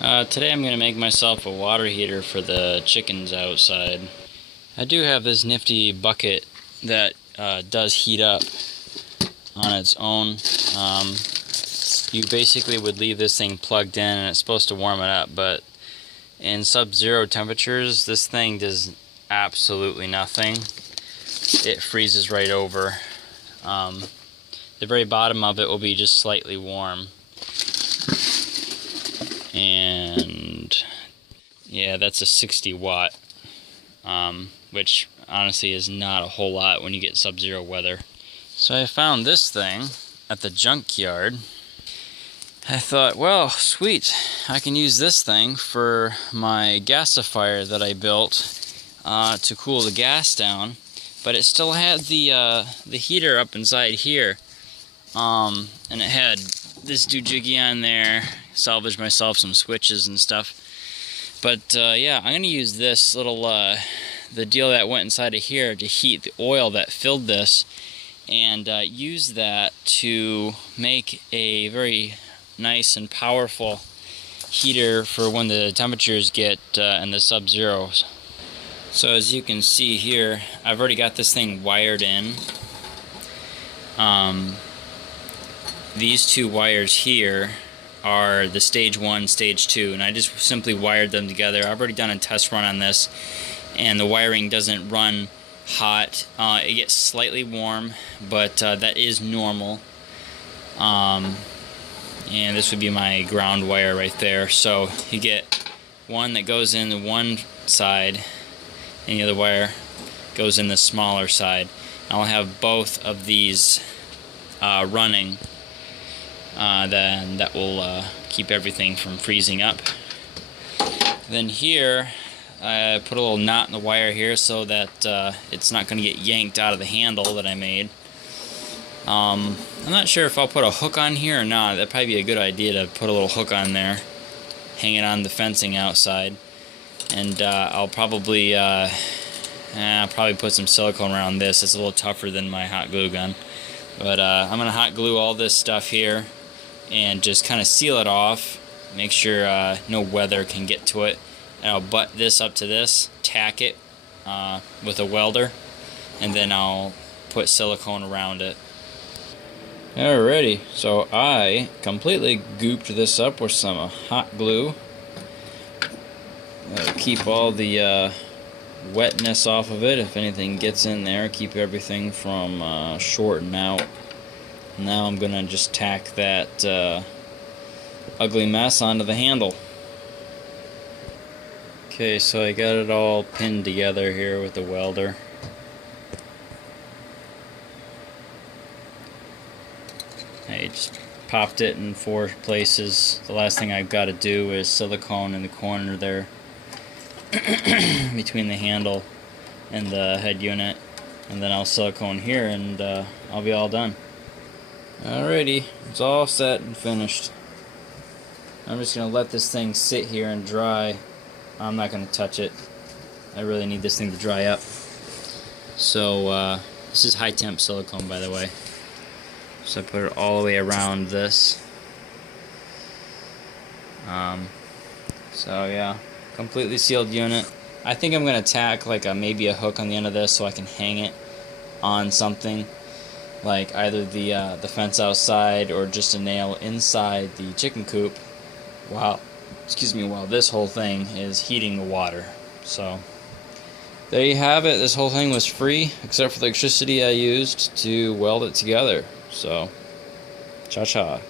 Today I'm going to make myself a water heater for the chickens outside. I do have this nifty bucket that does heat up on its own. You basically would leave this thing plugged in and it's supposed to warm it up, but in sub-zero temperatures this thing does absolutely nothing. It freezes right over. The very bottom of it will be just slightly warm. And yeah, that's a 60 watt, which honestly is not a whole lot when you get sub-zero weather. So I found this thing at the junkyard. I thought, well, sweet, I can use this thing for my gasifier that I built to cool the gas down, but it still had the heater up inside here, and it had this doohickey on there. Salvaged myself some switches and stuff, but yeah, I'm gonna use this little the deal that went inside of here to heat the oil that filled this, and use that to make a very nice and powerful heater for when the temperatures get in the sub-zeros. So as you can see here, I've already got this thing wired in. These two wires here are the stage 1, stage 2, and I just simply wired them together. I've already done a test run on this, and the wiring doesn't run hot. It gets slightly warm, but that is normal. And this would be my ground wire right there. So you get one that goes in the one side, and the other wire goes in the smaller side. I'll have both of these running. Then that will keep everything from freezing up. Then here I put a little knot in the wire here so that it's not going to get yanked out of the handle that I made. I'm not sure if I'll put a hook on here or not. That'd probably be a good idea to put a little hook on there, hang it on the fencing outside, and I'll probably put some silicone around this. It's a little tougher than my hot glue gun, but I'm gonna hot glue all this stuff here and just kind of seal it off, make sure no weather can get to it, and I'll butt this up to this, tack it with a welder, and then I'll put silicone around it. Alrighty, so I completely gooped this up with some hot glue. That'll keep all the wetness off of it if anything gets in there, keep everything from shorting out. Now I'm gonna just tack that ugly mess onto the handle. Okay, so I got it all pinned together here with the welder. I just popped it in 4 places. The last thing I've got to do is silicone in the corner there between the handle and the head unit, and then I'll silicone here and I'll be all done. Alrighty, it's all set and finished. I'm just going to let this thing sit here and dry. I'm not going to touch it. I really need this thing to dry up. So this is high temp silicone, by the way. So I put it all the way around this. So yeah, completely sealed unit. I think I'm going to tack like maybe a hook on the end of this so I can hang it on something, like either the fence outside or just a nail inside the chicken coop while this whole thing is heating the water. So there you have it. This whole thing was free except for the electricity I used to weld it together. So cha-cha.